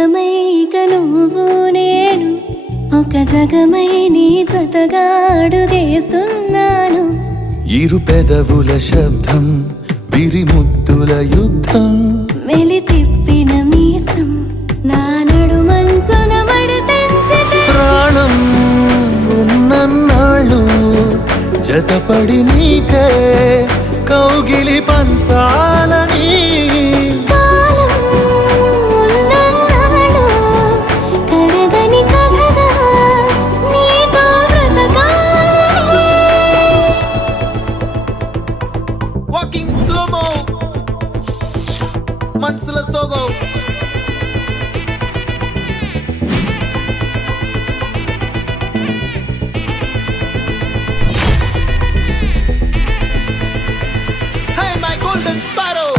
సగమై ఇక నువ్వు నేను ఒక జగమై నీ జతగా అడుగేస్తున్నాను. ఇరు పెదవుల శబ్దం విరి ముద్దుల యుద్ధం మెలి తిప్పిన మీసం నా నడుమంచున మడతెంచితే ప్రాణం ఉన్నన్నాళ్ళు జతపడి నీకే కౌగిలి పంచాలని కాలం ఉన్నన్నాడు కరగని కథగా నీతో బ్రతకాలని. వాకింగ్ స్లోమో మనసుల సోగో Hey my golden sparrow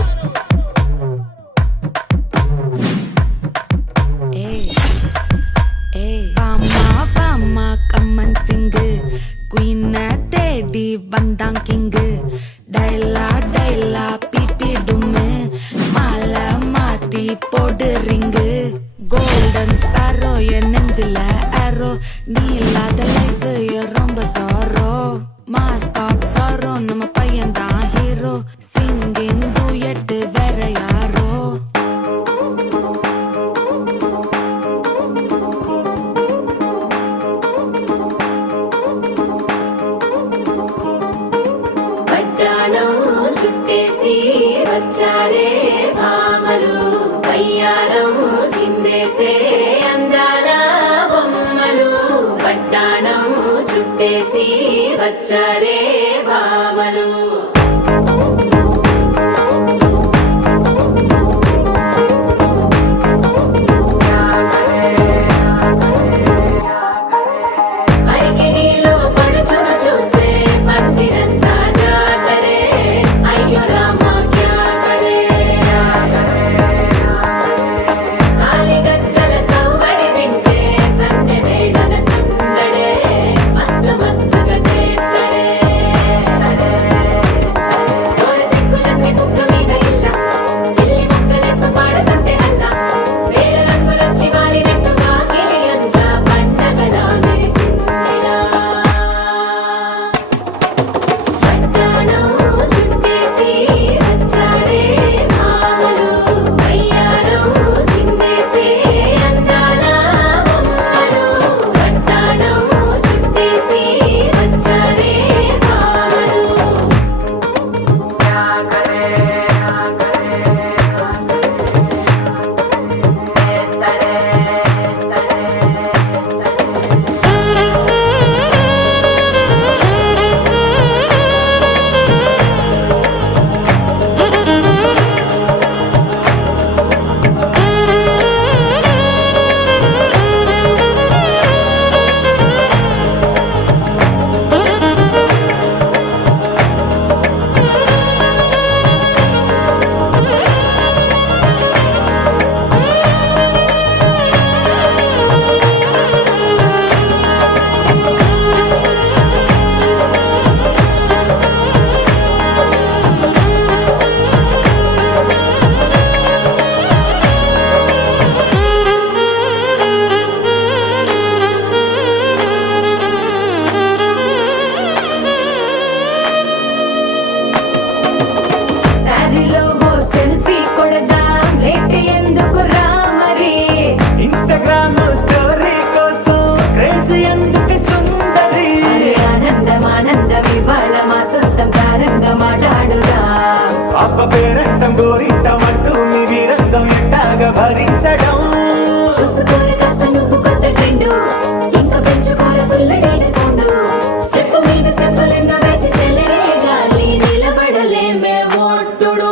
Bama கம்மன் சிங்கு குயின தேடி வந்தான் கிங்கு டைலா டைலா பிபி டும்மு மாலை மாத்தி போடு ரிங்கு கோல்டன் ஸ்பாரோ என் நெஞ்சில ஆரோ நீ இல்லாத லைஃப் ரொம்ப சாரோ மாஸ்க் ஆஃப் சாரோ நம்ம பையன் தான் ஹீரோ சிங்கிங் டூயட் வேற யாரோ పట్టాణం చుట్టేసి వచ్చారే భామలు పయ్యారం చిందేసే అందాల బొమ్మలు. పట్టాణం చుట్టేసి వచ్చారే భామలు. అరికిణీలో పడుచును చూస్తే పందిరంతా జాతరే అయ్యో రామా క్యా కరే. కాలిగజ్జల సవ్వడి వింటే సంధ్య వేళన సందడే మస్తు మస్తుగా చేత్తడే. డోలు సిక్కులన్నీ కుక్క మీద ఇల్ల పిల్లి ముక్కలేస్తూ పాడుతుంటే అల్ల వేల రంగులొచ్చి వాలినట్టుగా గిలి అంతా పండగలా మెరిసిందిలా. పట్టాణం చుట్టేసి వచ్చారే భామలు పయ్యారం చిందేసే అందాల బొమ్మలు. పట్టాణం చుట్టేసి వచ్చారే భామలు. శారీలో ఓ సెల్ఫీ కొడదాం లేట్ ఎందుకు రా మరి. ఇన్స్టాగ్రామ్ స్టోరీ కోసం క్రేజీ ఎందుకు సుందరి. అరే ఆనందం ఆనందం ఇవాళ మా సొంతం తారంగా మాట్లాడుదా. అప్ప పేరంటం గోరింటం అంటూ మీ వీరంగం ఎట్టాగా భరించడం. చూసుకోరు కాస్త నువ్వు కొత్త ట్రెండ్ ఇంకా పెంచుకోరు ఫుల్ డీజే సౌండ్. స్టెప్ మీద స్టెప్పులెన్నో వేసి చెలరే గాలి నిలబడలేమే ఓట్టుడు.